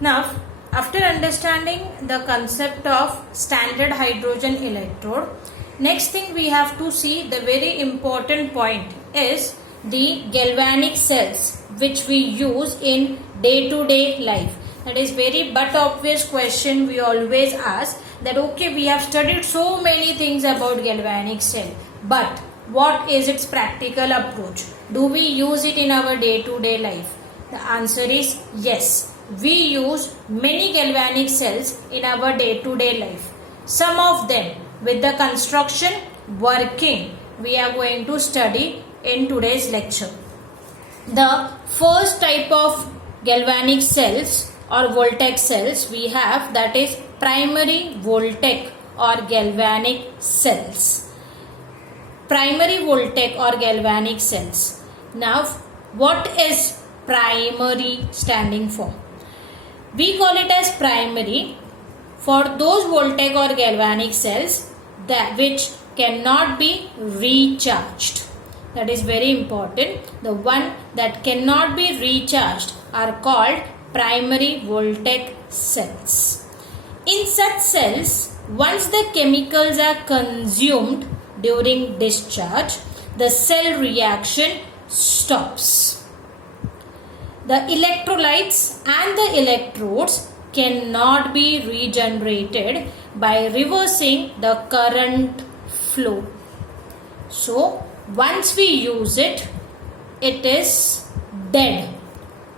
Now, after understanding the concept of standard hydrogen electrode, next thing we have to see, the very important point is the galvanic cells which we use in day-to-day life. That is very but obvious question we always ask, that okay, we have studied so many things about galvanic cell, but what is its practical approach? Do we use it in our day-to-day life? The answer is yes. We use many galvanic cells in our day-to-day life. Some of them with the construction, working, we are going to study in today's lecture. The first type of galvanic cells or voltaic cells we have, that is primary voltaic or galvanic cells. Primary voltaic or galvanic cells. Now, what is primary standing for? We call it as primary for those voltaic or galvanic cells that which cannot be recharged. That is very important. The one that cannot be recharged are called primary voltaic cells. In such cells, once the chemicals are consumed during discharge, the cell reaction stops. The electrolytes and the electrodes cannot be regenerated by reversing the current flow. So, once we use it, it is dead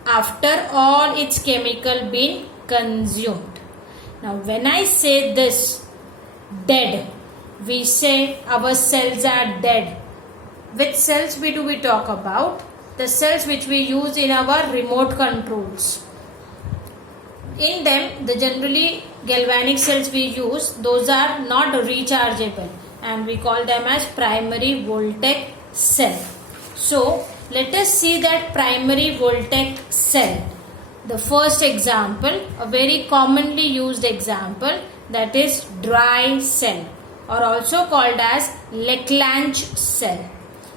after all its chemical being consumed. Now, when I say this, dead, we say our cells are dead. Which cells do we talk about? The cells which we use in our remote controls. In them, the generally galvanic cells we use, those are not rechargeable, and we call them as primary voltaic cell. So, let us see that primary voltaic cell. The first example, a very commonly used example, that is dry cell, or also called as Leclanche cell.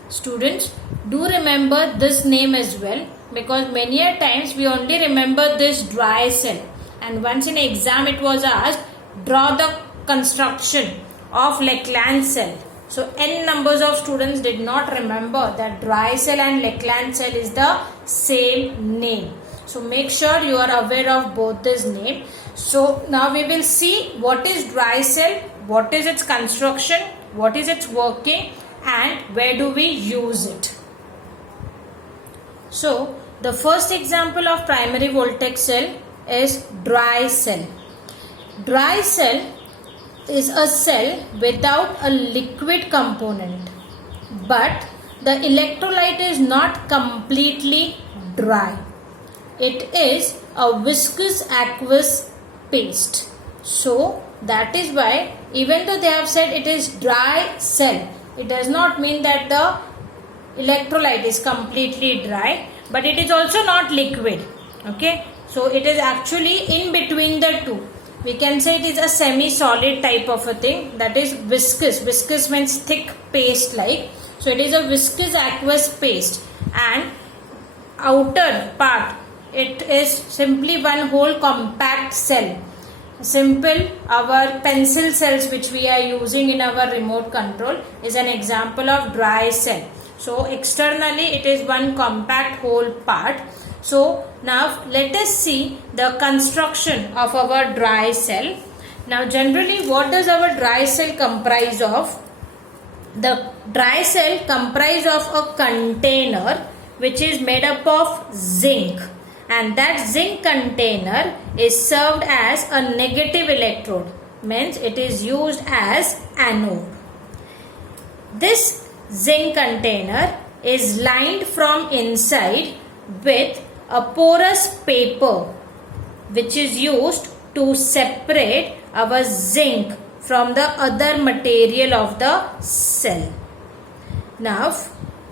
Students, do remember this name as well, because many a times we only remember this dry cell, and once in exam it was asked, draw the construction of Leclanche cell. So n numbers of students did not remember that dry cell and Leclanche cell is the same name. So make sure you are aware of both this name. So now we will see what is dry cell, what is its construction, what is its working, and where do we use it. So the first example of primary voltaic cell is dry cell. Dry cell is a cell without a liquid component, but the electrolyte is not completely dry. It is a viscous aqueous paste. So that is why even though they have said it is dry cell, it does not mean that the electrolyte is completely dry, but it is also not liquid. Okay, so it is actually in between the two. We can say it is a semi-solid type of a thing, that is viscous. Viscous means thick paste like. So it is a viscous aqueous paste, and outer part, it is simply one whole compact cell. Simple, our pencil cells which we are using in our remote control is an example of dry cell. So externally it is one compact whole part. So now let us see the construction of our dry cell. Now generally what does our dry cell comprise of? The dry cell comprise of a container which is made up of zinc, and that zinc container is served as a negative electrode, means it is used as anode. This zinc container is lined from inside with a porous paper which is used to separate our zinc from the other material of the cell. Now,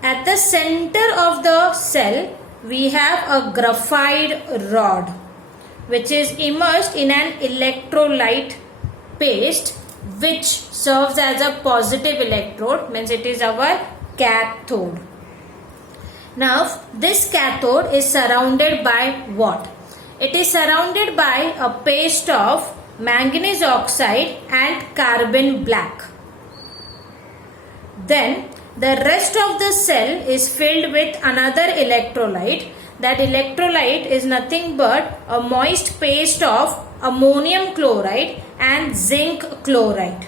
at the center of the cell, we have a graphite rod which is immersed in an electrolyte paste which serves as a positive electrode, means it is our cathode. Now this cathode is surrounded by what? it is surrounded by a paste of manganese oxide and carbon black. Then the rest of the cell is filled with another electrolyte. That electrolyte is nothing but a moist paste of ammonium chloride and zinc chloride.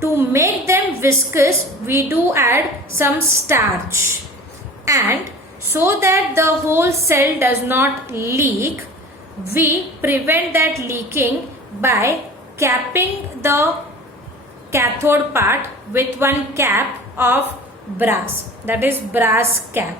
To make them viscous, we do add some starch, and so that the whole cell does not leak, we prevent that leaking by capping the cathode part with one cap of brass, that is brass cap.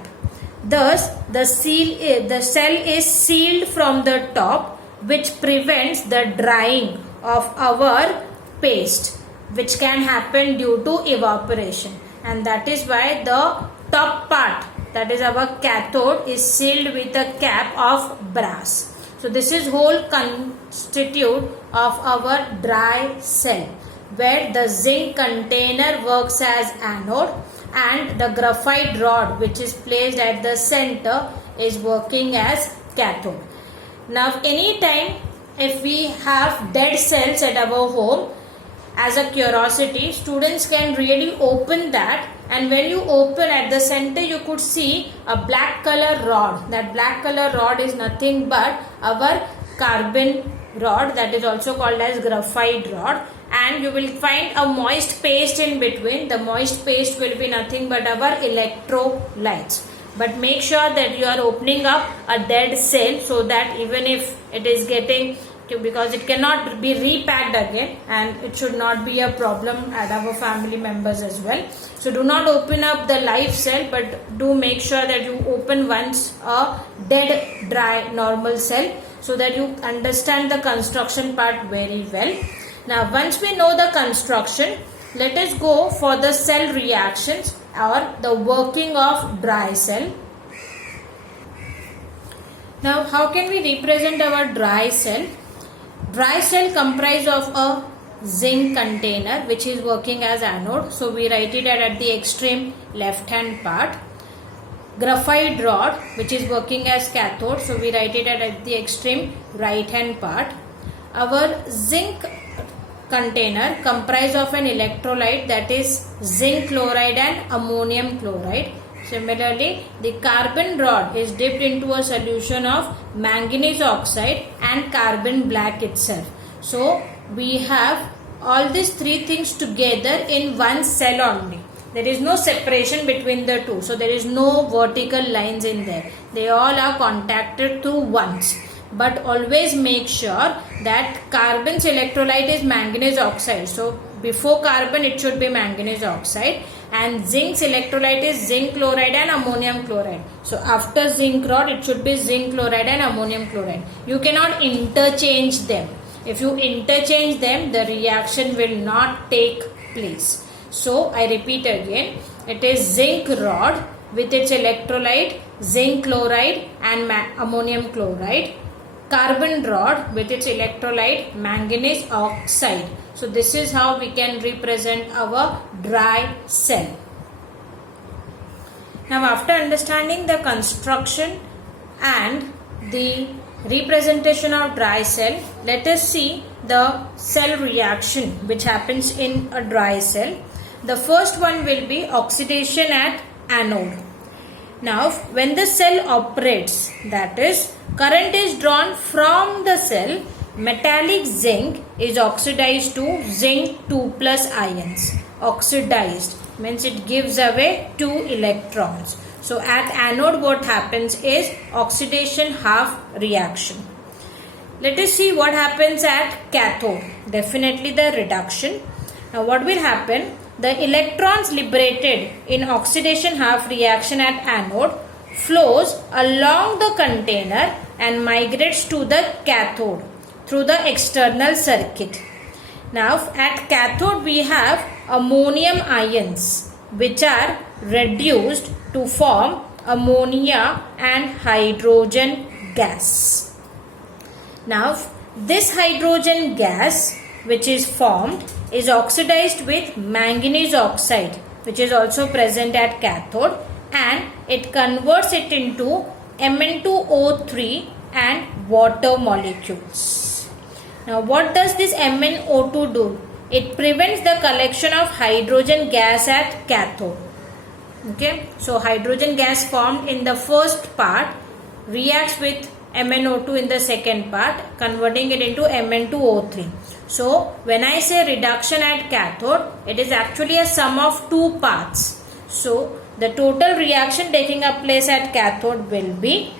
Thus the cell is sealed from the top, which prevents the drying of our paste, which can happen due to evaporation, and that is why the top part, that is our cathode, is sealed with a cap of brass. So this is whole constitute of our dry cell, where the zinc container works as anode and the graphite rod, which is placed at the center, is working as cathode. Now anytime if we have dead cells at our home, as a curiosity, students can really open that, and when you open at the center, you could see a black color rod. That black color rod is nothing but our carbon rod, that is also called as graphite rod, and you will find a moist paste in between. The moist paste will be nothing but our electrolytes. But make sure that you are opening up a dead cell, so that even if it is getting, because it cannot be repacked again, and it should not be a problem at our family members as well. So do not open up the live cell, but do make sure that you open once a dead, dry, normal cell, so that you understand the construction part very well. Now once we know the construction, let us go for the cell reactions or the working of dry cell. Now how can we represent our dry cell? Dry cell comprised of a zinc container, which is working as anode, so we write it at the extreme left hand part. Graphite rod, which is working as cathode, so we write it at the extreme right hand part. Our zinc container comprised of an electrolyte, that is zinc chloride and ammonium chloride. Similarly, the carbon rod is dipped into a solution of manganese oxide and carbon black itself. So we have all these three things together in one cell only. There is no separation between the two. So there is no vertical lines in there. They all are contacted through once. But always make sure that carbon's electrolyte is manganese oxide. So before carbon it should be manganese oxide, and zinc's electrolyte is zinc chloride and ammonium chloride. So after zinc rod it should be zinc chloride and ammonium chloride. You cannot interchange them. If you interchange them, the reaction will not take place. So I repeat again, it is zinc rod with its electrolyte zinc chloride and ammonium chloride. Carbon rod with its electrolyte manganese oxide. So this is how we can represent our dry cell. Now after understanding the construction and the representation of dry cell, let us see the cell reaction which happens in a dry cell. The first one will be oxidation at anode. Now when the cell operates, that is, current is drawn from the cell, metallic zinc is oxidized to zinc 2 plus ions. Oxidized means it gives away 2 electrons. So at anode what happens is oxidation half reaction. Let us see what happens at cathode. Definitely the reduction. Now what will happen? The electrons liberated in oxidation half reaction at anode flows along the container and migrates to the cathode through the external circuit. Now at cathode we have ammonium ions which are reduced to form ammonia and hydrogen gas. Now this hydrogen gas which is formed is oxidized with manganese oxide, which is also present at cathode, and it converts it into Mn2O3 and water molecules. Now what does this MnO2 do? It prevents the collection of hydrogen gas at cathode. Okay, so hydrogen gas formed in the first part reacts with MnO2 in the second part, converting it into Mn2O3. So when I say reduction at cathode, it is actually a sum of two parts. So the total reaction taking up place at cathode will be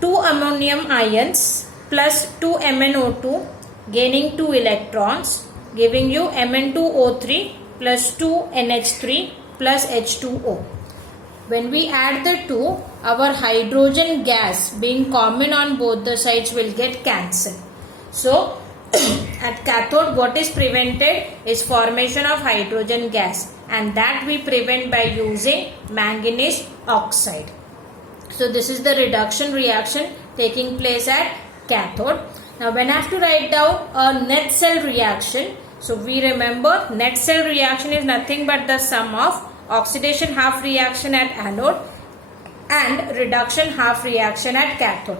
2 ammonium ions plus 2 MnO2 gaining 2 electrons, giving you Mn2O3 plus 2 NH3 plus H2O. When we add the two, our hydrogen gas being common on both the sides will get cancelled. So at cathode, what is prevented is formation of hydrogen gas, and that we prevent by using manganese oxide. So this is the reduction reaction taking place at cathode. Now when I have to write down a net cell reaction, so we remember net cell reaction is nothing but the sum of oxidation half reaction at anode and reduction half reaction at cathode.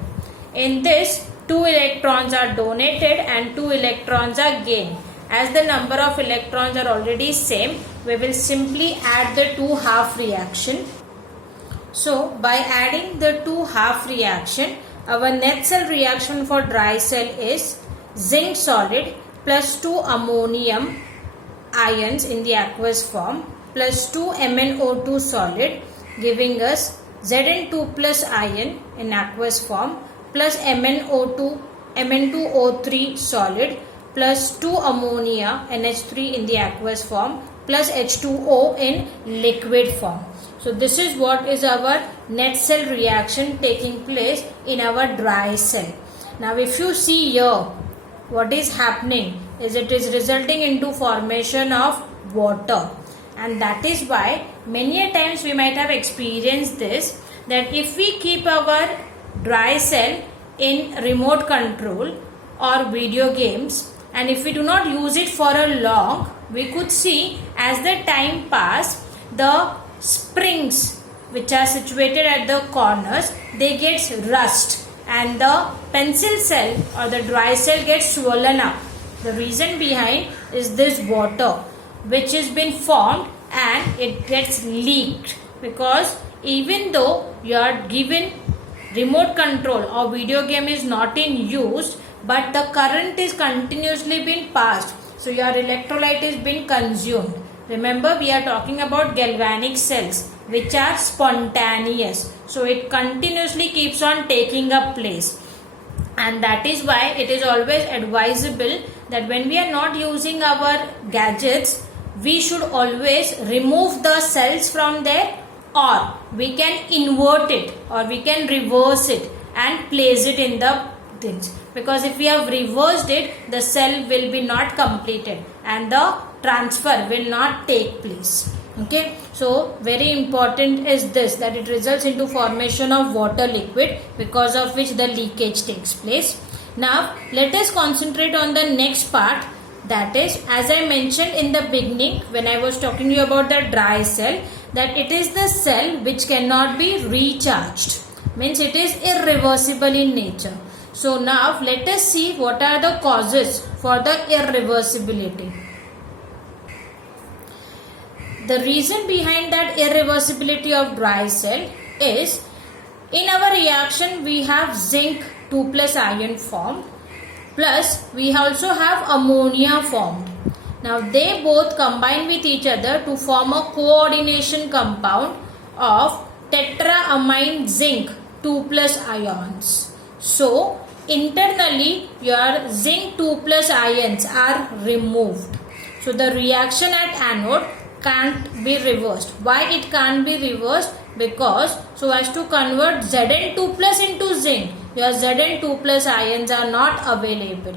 In this, 2 electrons are donated and 2 electrons are gained. As the number of electrons are already same, we will simply add the two half reaction. So by adding the two half reaction, our net cell reaction for dry cell is zinc solid plus 2 ammonium ions in the aqueous form plus 2 MnO2 solid, giving us Zn2 plus ion in aqueous form plus Mn2O3 solid plus 2 ammonia NH3 in the aqueous form plus H2O in liquid form. So this is what is our net cell reaction taking place in our dry cell. Now if you see here, what is happening is it is resulting into formation of water, and that is why many a times we might have experienced this, that if we keep our dry cell in remote control or video games, and if we do not use it for a long, we could see as the time pass, the springs which are situated at the corners, they get rust and the pencil cell or the dry cell gets swollen up. The reason behind is this water which has been formed and it gets leaked, because even though you are given remote control or video game is not in use, but the current is continuously being passed, so your electrolyte is being consumed. Remember, we are talking about galvanic cells which are spontaneous, so it continuously keeps on taking up place, and that is why it is always advisable that when we are not using our gadgets, we should always remove the cells from there, or we can invert it or we can reverse it and place it in the things, because if we have reversed it, the cell will be not completed and the transfer will not take place. Okay, so very important is this, that it results into formation of water liquid, because of which the leakage takes place. Now let us concentrate on the next part, that is, as I mentioned in the beginning when I was talking to you about the dry cell, that it is the cell which cannot be recharged, means it is irreversible in nature. So now let us see what are the causes for the irreversibility. The reason behind that irreversibility of dry cell is, in our reaction we have zinc 2 plus ion formed, plus we also have ammonia formed. Now they both combine with each other to form a coordination compound of tetraamine zinc 2 plus ions. So internally your zinc 2 plus ions are removed. So the reaction at anode can't be reversed. Why it can't be reversed? Because so as to convert Zn2 plus into zinc, your Zn2 plus ions are not available.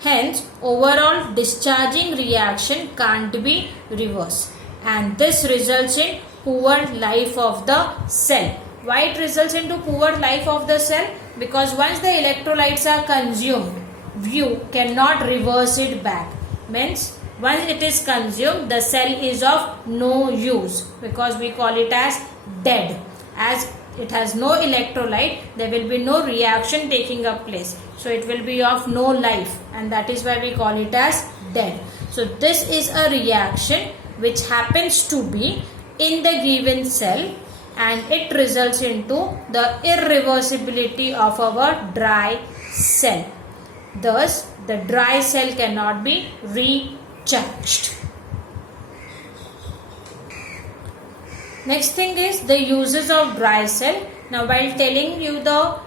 Hence overall discharging reaction can't be reversed, and this results in poor life of the cell. Why it results into poor life of the cell? Because once the electrolytes are consumed, you cannot reverse it back. Means once it is consumed, the cell is of no use, because we call it as dead. As it has no electrolyte, there will be no reaction taking up place. So it will be of no life, and that is why we call it as dead. So this is a reaction which happens to be in the given cell, and it results into the irreversibility of our dry cell. Thus, the dry cell cannot be recharged. Next thing is the uses of dry cell. Now, while telling you the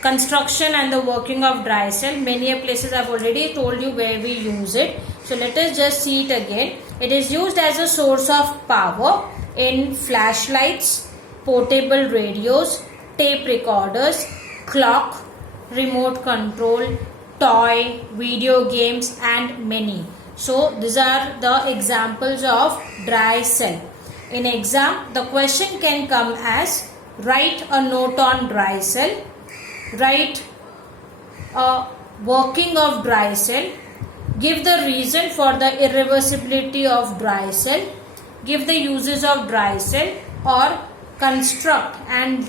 construction and the working of dry cell, many places I have already told you where we use it. So let us just see it again. It is used as a source of power in flashlights, portable radios, tape recorders, clock, remote control, toy, video games, and many. So these are the examples of dry cell. In exam, the question can come as write a note on dry cell, write a working of dry cell, give the reason for the irreversibility of dry cell, give the uses of dry cell, or construct and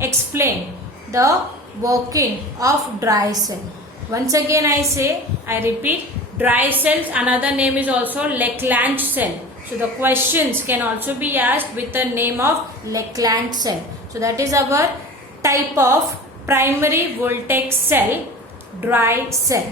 explain the working of dry cell. Once again I repeat, dry cells, another name is also Leclanche cell. So the questions can also be asked with the name of Leclanche cell. So that is our type of primary Voltaic cell, dry cell.